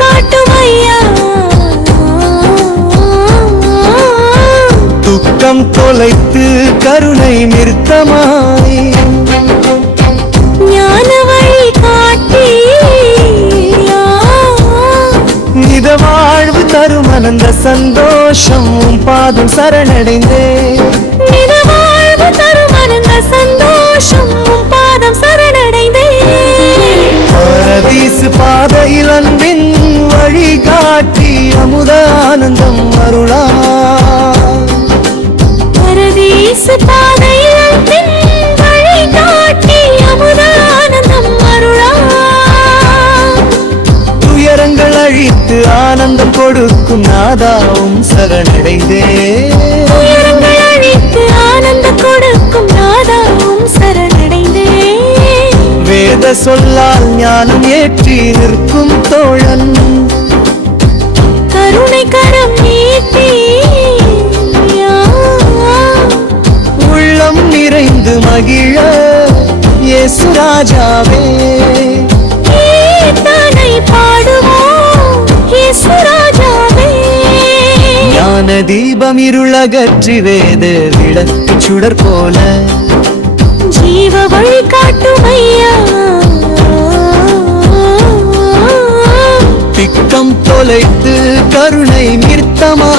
காட்டும் துக்கம் தொலைத்து கருணை நிறுத்தமாய் ஞான வழி காட்டி நித வாழ்வு தரும் அனந்த சந்தோஷம் பாதம் சரணடைந்தேன். அமுத ஆனந்தம் அருளா பரதீசு பாதையில் பின் வழி காட்டி அமுத ஆனந்தம் அருளா துயரங்கள் அழித்து ஆனந்தம் கொடுக்கும் நாதாவும் சரணடைந்தே. உயரங்கள் அழித்து ஆனந்த கொடுக்கும் நாதாவும் சரணடைந்தே. வேத சொல்லால் ஞானம் ஏற்றி நிற்கும் தோழன். கருணை கரம் நீட்டி உள்ளம் நிறைந்து மகிழ இயேசு ராஜாவே. கீர்த்தனை பாடுவோம் இயேசு ராஜாவே. ஞான தீபம் இருளகற்றி வேத விளக்கு சுடர் போல. திக்கம் தொலைத்து கருணை நிறுத்தமா?